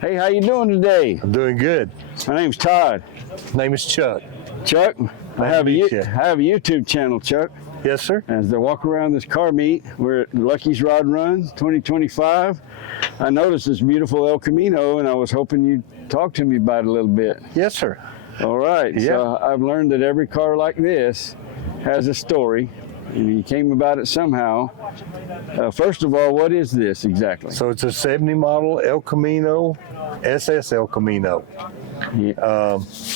Hey, how you doing today? I'm doing good. My name's Todd. Name is Chuck. Chuck, I have a meet you. YouTube channel, Chuck. Yes, sir. As I walk around this car meet, we're at Luckey's Rod Run 2025. I noticed this beautiful El Camino, and I was hoping you'd talk to me about it a little bit. Yes, sir. All right. Yeah. So I've learned that every car like this has a story, and you came about it somehow. First of all, what is this exactly? So it's a 70 model El Camino, SS El Camino. Yeah.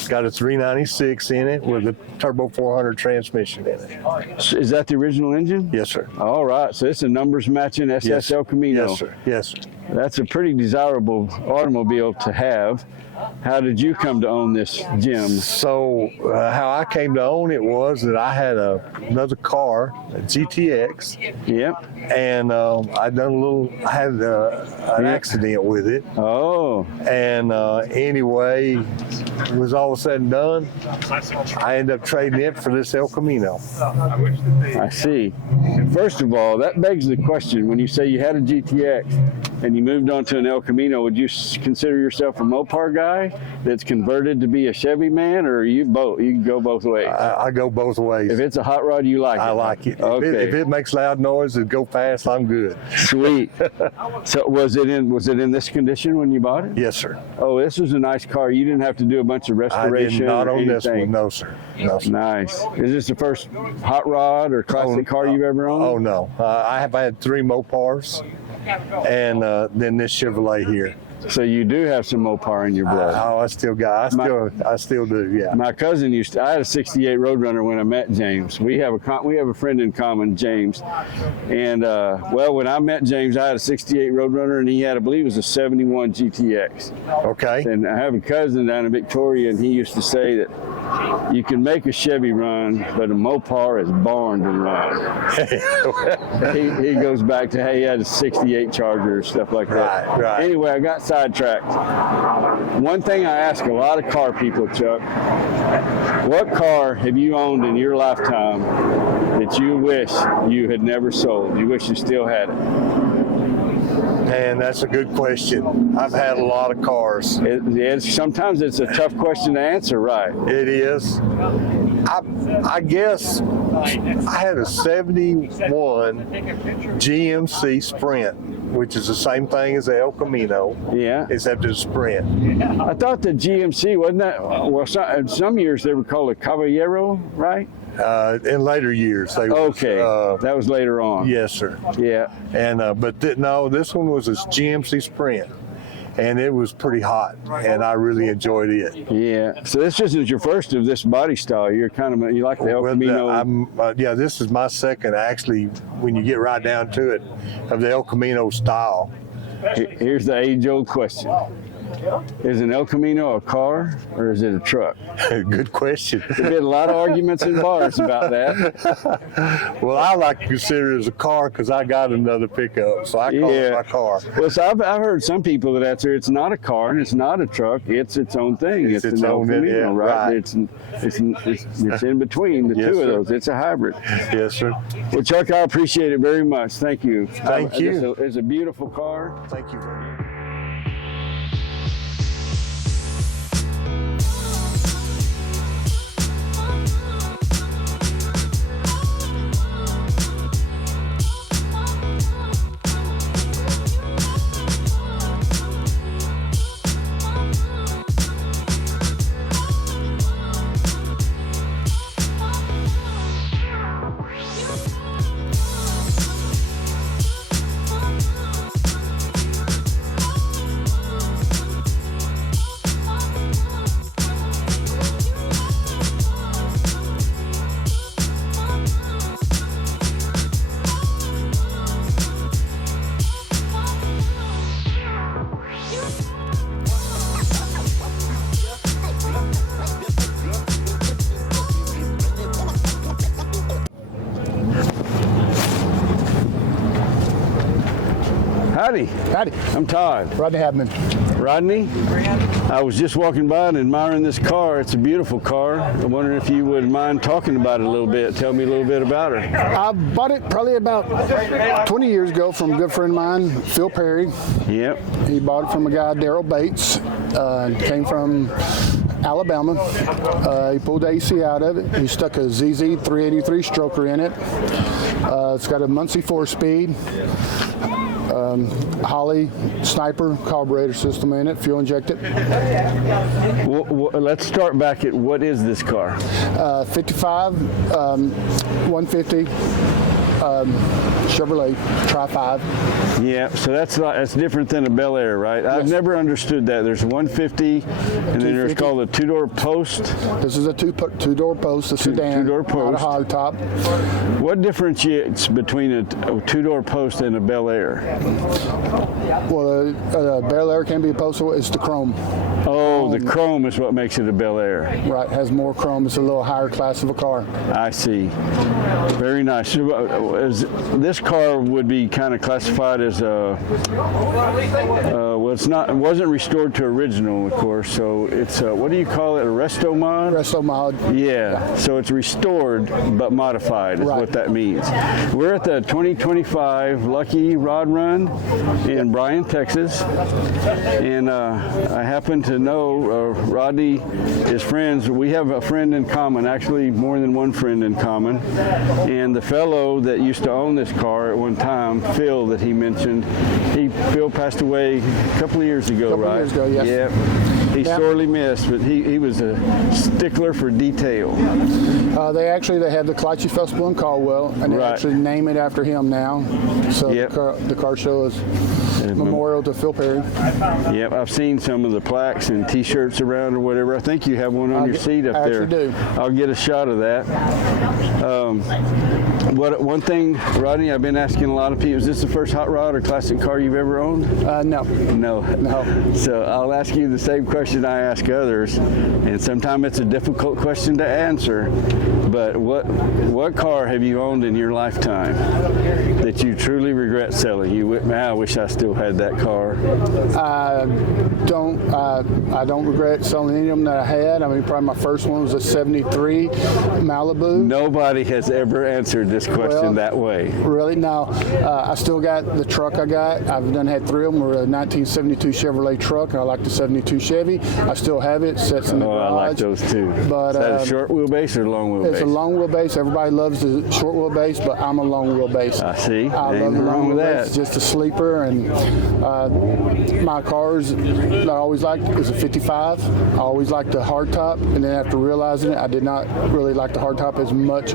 Got a 396 in it with a turbo 400 transmission in it. Is that the original engine? Yes, sir. All right. So it's a numbers matching SS Yes. El Camino. Yes, sir. Yes, sir. That's a pretty desirable automobile to have. How did you come to own this gem? So how I came to own it was that I had another car, a GTX, Yep. and I had an accident with it. Oh. And anyway, it was all said and done. I ended up trading it for this El Camino. I see. First of all, that begs the question, when you say you had a GTX and you moved on to an El Camino, would you consider yourself a Mopar guy that's converted to be a Chevy man, or are you both? You can go both ways. I go both ways. If it's a hot rod, you like it. I like it. Okay. If it makes loud noise and go fast, I'm good. Sweet. So was it in this condition when you bought it? Yes, sir. Oh, this was a nice car. You didn't have to do a bunch of I restoration. did not or own this anything. one. No, sir. No, sir. Nice. Is this the first hot rod or classic car you've ever owned? Oh, no. I have had 3 Mopars and then this Chevrolet here. So you do have some Mopar in your blood. I still do, yeah. My cousin I had a 68 Roadrunner when I met James. We have a friend in common, James. And when I met James, I had a 68 Roadrunner and he had, I believe it was a 71 GTX. Okay. And I have a cousin down in Victoria, and he used to say that you can make a Chevy run, but a Mopar is born to run. he goes back to, hey, he had a 68 Charger, stuff like that. Right. Anyway, I got sidetracked. One thing I ask a lot of car people, Chuck, what car have you owned in your lifetime that you wish you had never sold? You wish you still had it? And that's a good question. I've had a lot of cars. Sometimes it's a tough question to answer, right? It is. I guess I had a 71 GMC Sprint, which is the same thing as the El Camino, Yeah. except it's a Sprint. I thought the GMC, wasn't that, well, some years they were called a Caballero, right? In later years, they Okay, that was later on. yes, sir. Yeah. And no, this one was a GMC Sprint, and it was pretty hot, and I really enjoyed it. Yeah. So this isn't your first of this body style. You like the El Camino. This is my second, actually, when you get right down to it, of the El Camino style. Here's the age-old question. Is an El Camino a car or is it a truck? Good question. There's been a lot of arguments in bars about that. Well, I like to consider it as a car because I got another pickup, so I call it my car. Well, so I've heard some people that answer it's not a car and it's not a truck. It's its own thing. It's its an El own, Camino, right? right. It's in between the Yes, two of sir. those. It's a hybrid. Yes, sir. Well, Chuck, I appreciate it very much. Thank you. Thank you. It's a beautiful car. Thank you very much. Howdy. Howdy. I'm Todd. Rodney Habman. Rodney, I was just walking by and admiring this car. It's a beautiful car. I'm wondering if you would mind talking about it a little bit. Tell me a little bit about her. I bought it probably about 20 years ago from a good friend of mine, Phil Perry. Yep. He bought it from a guy, Daryl Bates. Came from Alabama. He pulled the AC out of it. He stuck a ZZ 383 stroker in it. It's got a Muncie 4-speed. Holly Sniper carburetor system in it, fuel injected. Let's start back at what is this car? 55, 150 Chevrolet Tri-5. Yeah, so that's different than a Bel Air, right? Yes. I've never understood that. There's a 150, and then there's called a two-door post. This is a two-door post, a sedan, two-door post. not a hog top. What differentiates between a two-door post and a Bel Air? Well, Bel Air can be a post, it's the chrome. Oh, the chrome is what makes it a Bel Air. Right, has more chrome. It's a little higher class of a car. I see. Very nice. So, this car would be kind of classified as a, well, it wasn't restored to original, of course, so it's what do you call it, a resto mod? Resto mod. Yeah, so it's restored but modified is what that means. We're at the 2025 Luckey Rod Run in Bryan, Texas, and I happen to know Rodney is friends. We have a friend in common, actually more than one friend in common, and the fellow that used to own this car at one time, Phil, that he mentioned, Phil passed away a couple of years ago, right? Years ago, yes. Yep. He's sorely missed, but he was a stickler for detail. They have the Kalachi Festival in Caldwell, and they actually name it after him now. So the car show is memorial to Phil Perry. Yep, I've seen some of the plaques and T-shirts around or whatever. I think you have one on your seat up there. I actually do. I'll get a shot of that. One thing, Rodney, I've been asking a lot of people, is this the first hot rod or classic car you've ever owned? No. No. So I'll ask you the same question I ask others, and sometimes it's a difficult question to answer, but what car have you owned in your lifetime that you truly regret selling? I wish I still had that car. I don't regret selling any of them that I had. I mean, probably my first one was a 73 Malibu. Nobody has ever answered this question that way. Really? No. I still got the truck I got. I've had three of them. We're a 1972 Chevrolet truck, and I like the 72 Chevy. I still have it. It sits in the garage. I like those too. But, is that a short wheelbase or long wheelbase? It's a long wheelbase. Everybody loves the short wheelbase, but I'm a long wheelbase. I see. I love the long wheelbase. It's just a sleeper, and my cars that I always liked is a 55. I always liked the hardtop, and then after realizing it, I did not really like the hardtop as much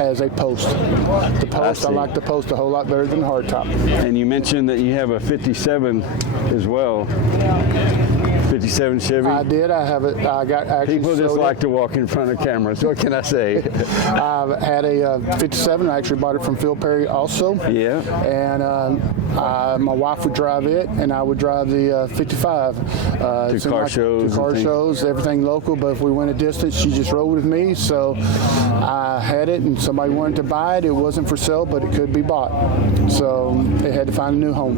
as a post. The post, I like the post a whole lot better than the hardtop. And you mentioned that you have a 57 as well. 57 Chevy? I did. I have it. I got actually. People just like to walk in front of cameras. What can I say? I've had a 57. I actually bought it from Phil Perry also. Yeah. And my wife would drive it, and I would drive the 55. To car shows. To car shows, everything local. But if we went a distance, she just rode with me. So I had it, and somebody wanted to buy it. It wasn't for sale, but it could be bought. So it had to find a new home.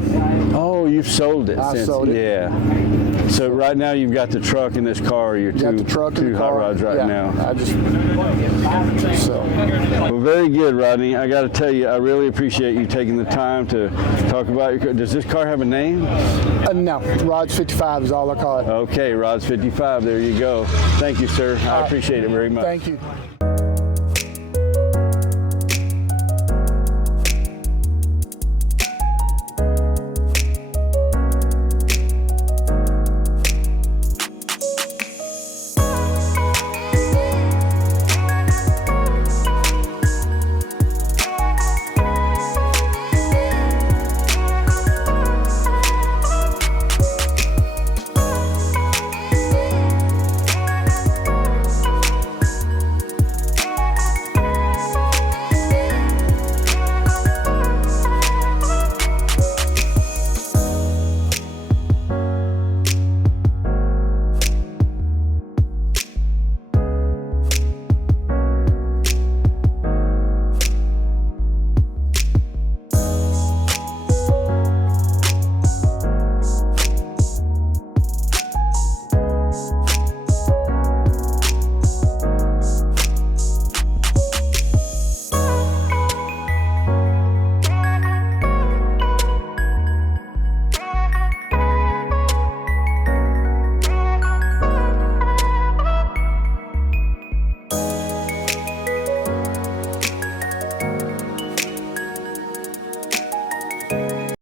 Oh, you've sold it. I sold it. Yeah. So right now you've got the truck and this car. You're two hot rods right now. Well, very good, Rodney. I got to tell you, I really appreciate you taking the time to talk about your car. Does this car have a name? No, Rod's 55 is all I call it. Okay, Rod's 55. There you go. Thank you, sir. I appreciate it very much. Thank you.